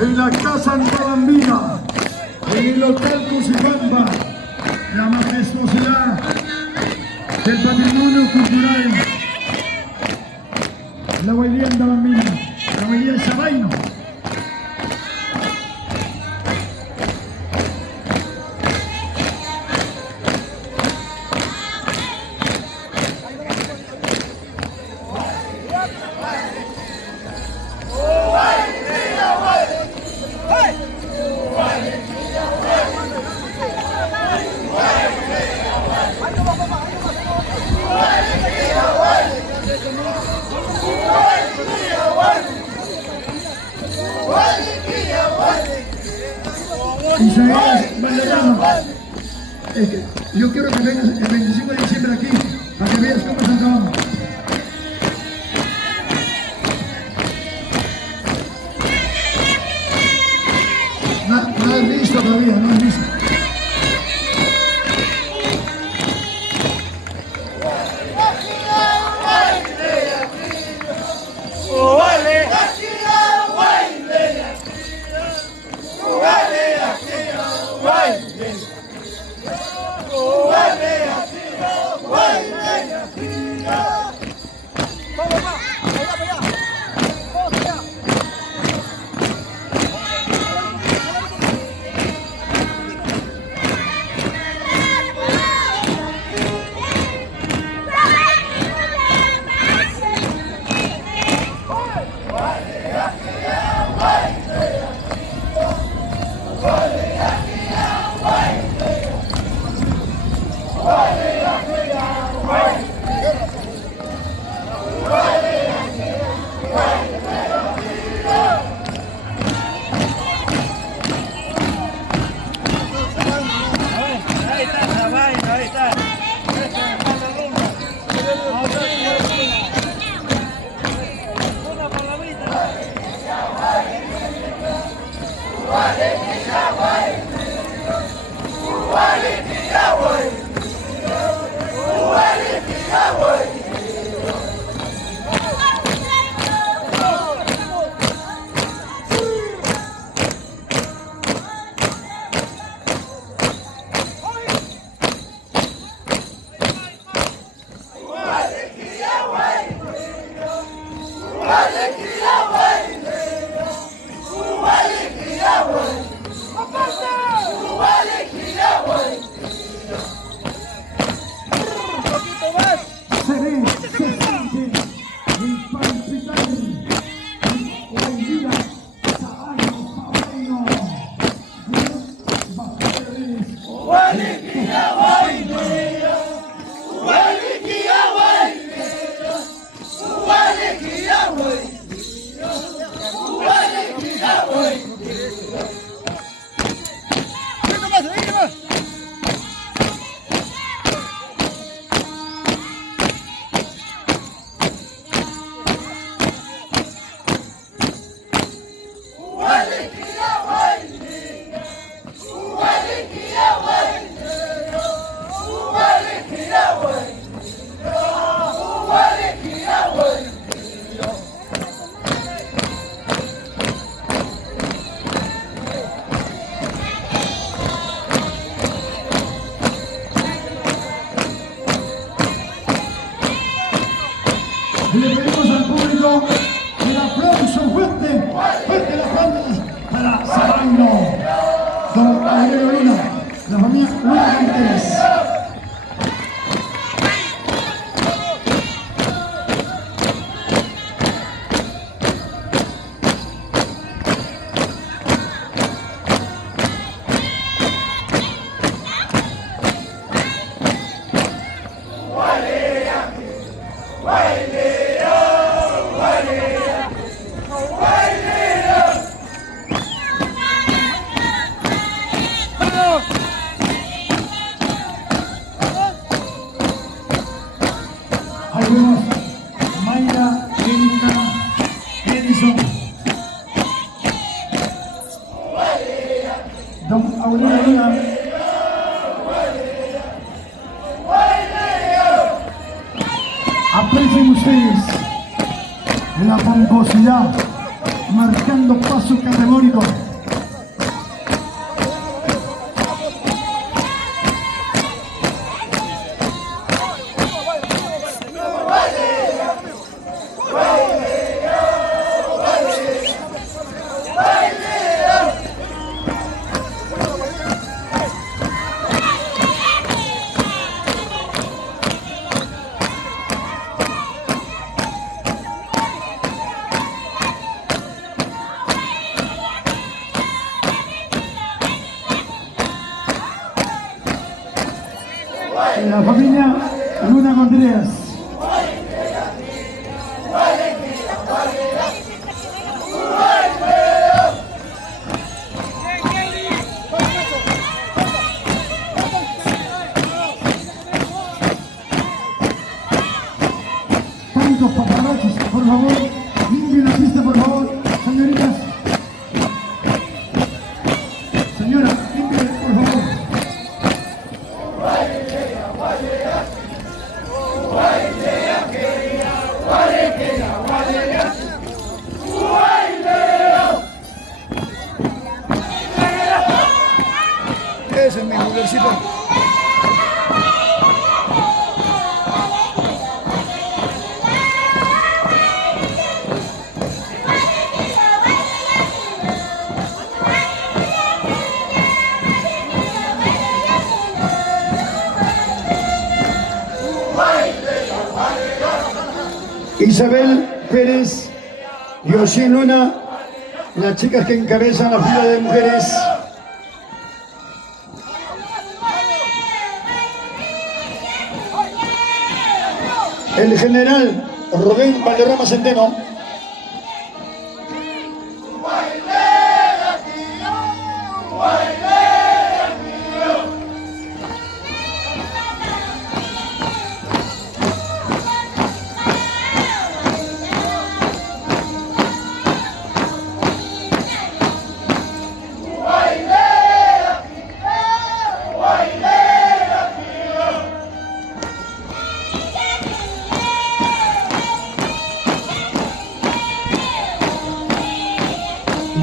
En la Casa Bambina, en el Hotel Cusibamba, la majestuosidad del patrimonio cultural, la Guaidía en Bambina, la Guaidía en Sabaino. Isaías Valderrama, yo quiero que vengas el 25 de diciembre aquí para que veas cómo se acabamos. No has visto todavía, no has visto. Y le pedimos al público el aplauso fuerte, fuerte el aplauso para Sabaino, don Aurelio Luna, la familia Luna Canteres. Ahí vemos Mayra, Erika, Edison, don Aurelio Luna. Aprecien ustedes el pomposidad, marcando paso categórico. La familia Luna Contreras. Tantos paparazzis, por favor, limpien la pista, por favor, señoritas. Señora, limpien, por favor. Ese es mi lugarcito. Isabel Pérez, Yoshi Luna, las chicas que encabezan la fila de mujeres. El general Rubén Valderrama Centeno.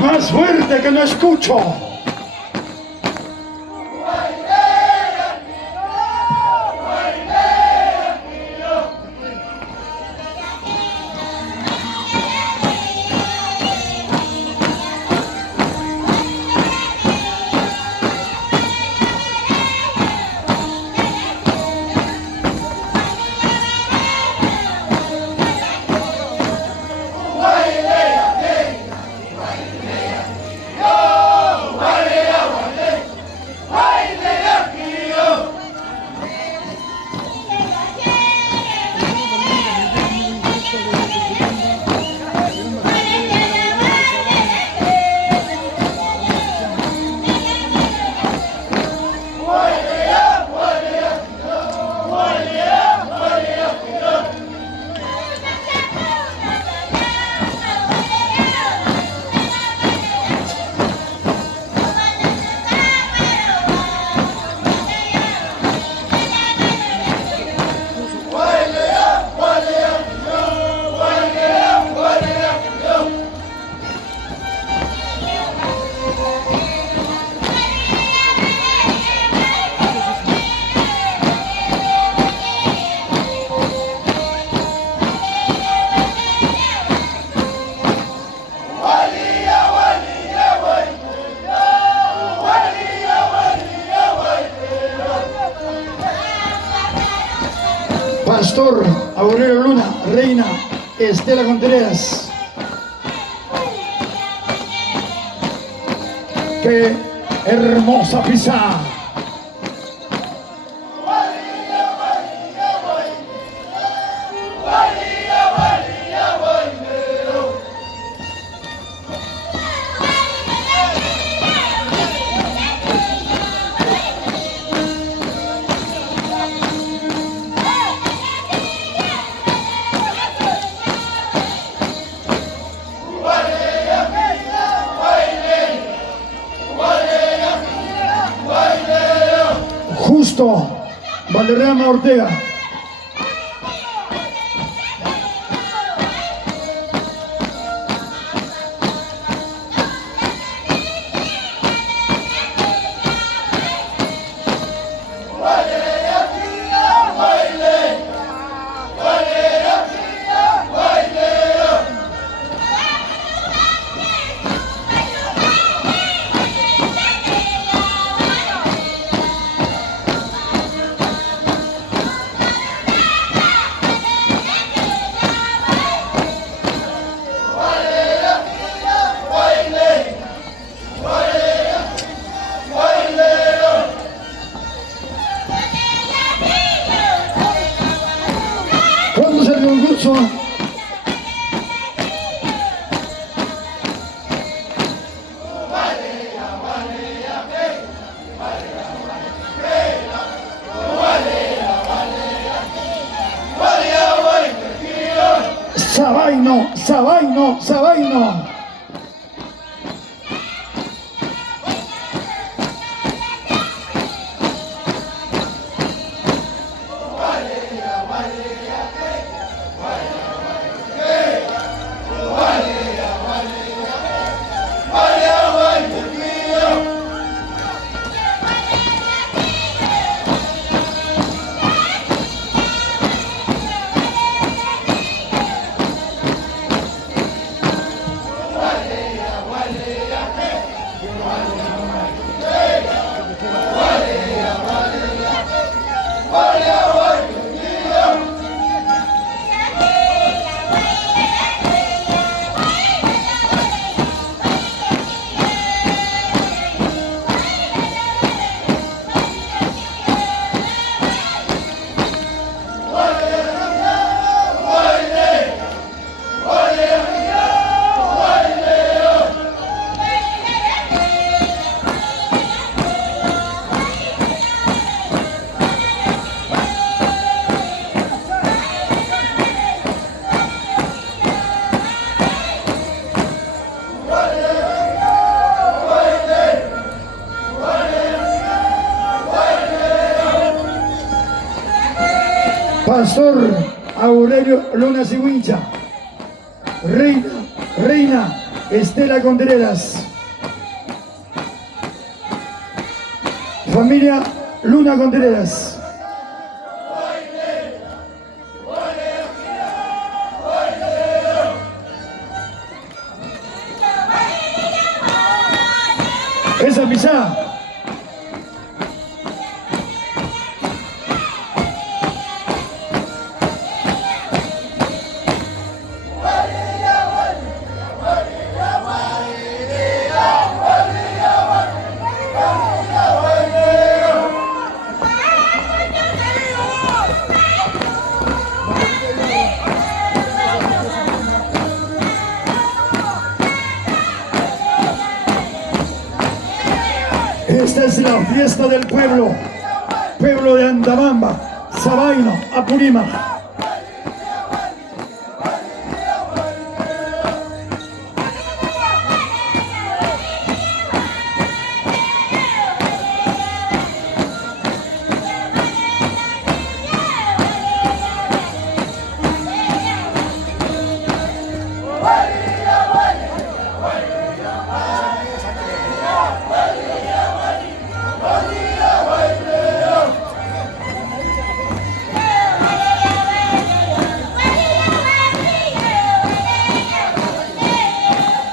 Más fuerte que no escucho. Pastor Aurelio Luna, Reina Estela Contreras. ¡Qué hermosa pizza! Justo Valderrama Ortega. Sabaino, Sabaino, Sabaino. Pastor Aurelio Luna Sigüincha, Reina Estela Contreras, familia Luna Contreras. Esa pisada. Esta es la fiesta del pueblo, pueblo de Andabamba, Sabaino, Apurímac.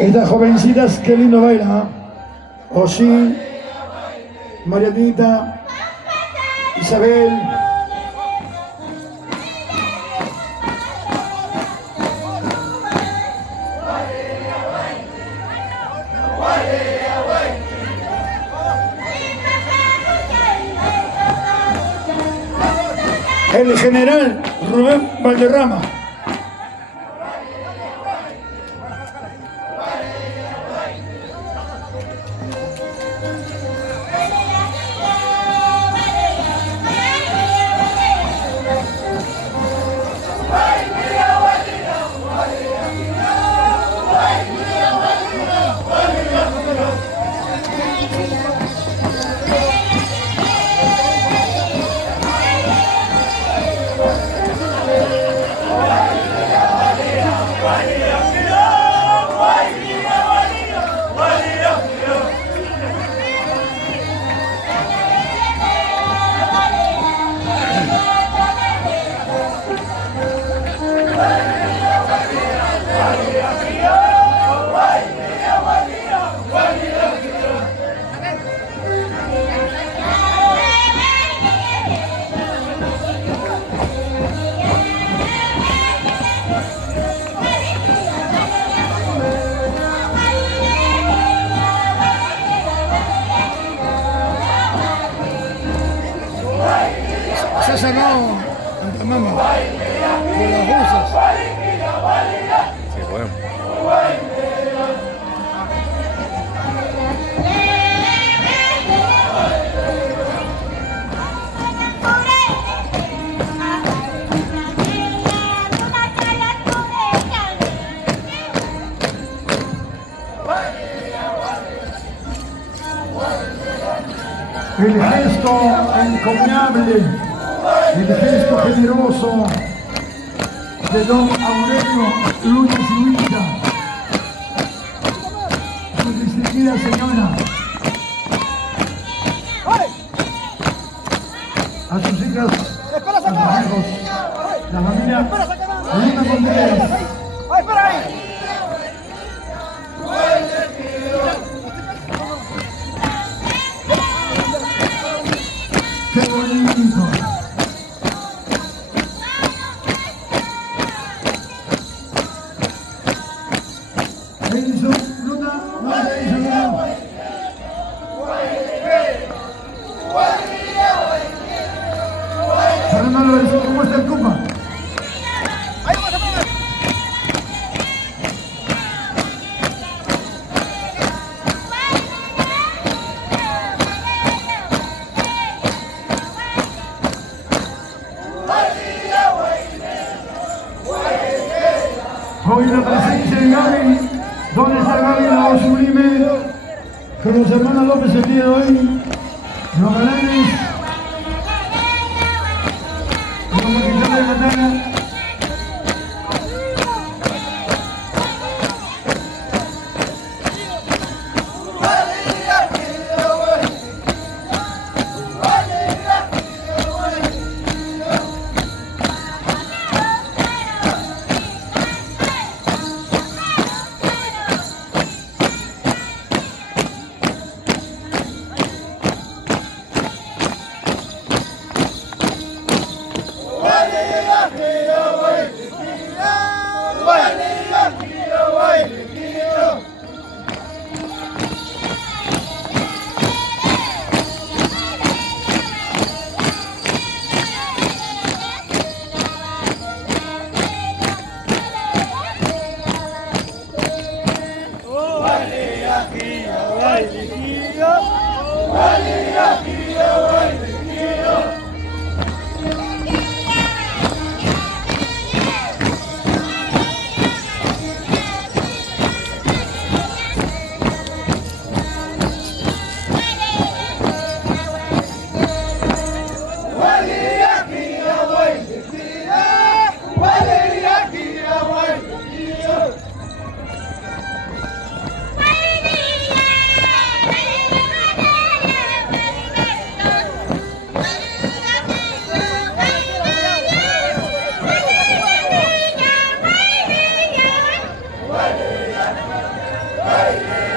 Estas jovencitas, qué lindo bailan, ¿eh? Oshín, Marianita, Isabel. El general Rubén Valderrama. Se ha cerrado Andamamba por las bolsas. Sí, bueno. el gesto encomiable, el gesto generoso de don Aurelio Luis Luisa, su distinguida señora, a sus hijas, a sus hijos, la familia Luna Montes. ¡Qué bonito! Edison Luna, Edison Luna. Fernando Álvarez, ¿cómo está el compa? Hoy la presencia de Gaby, ¿dónde está Gaby, la voz sublime? Con los hermanos López el día de hoy, los galanes, los capitanes de batalla. Hey!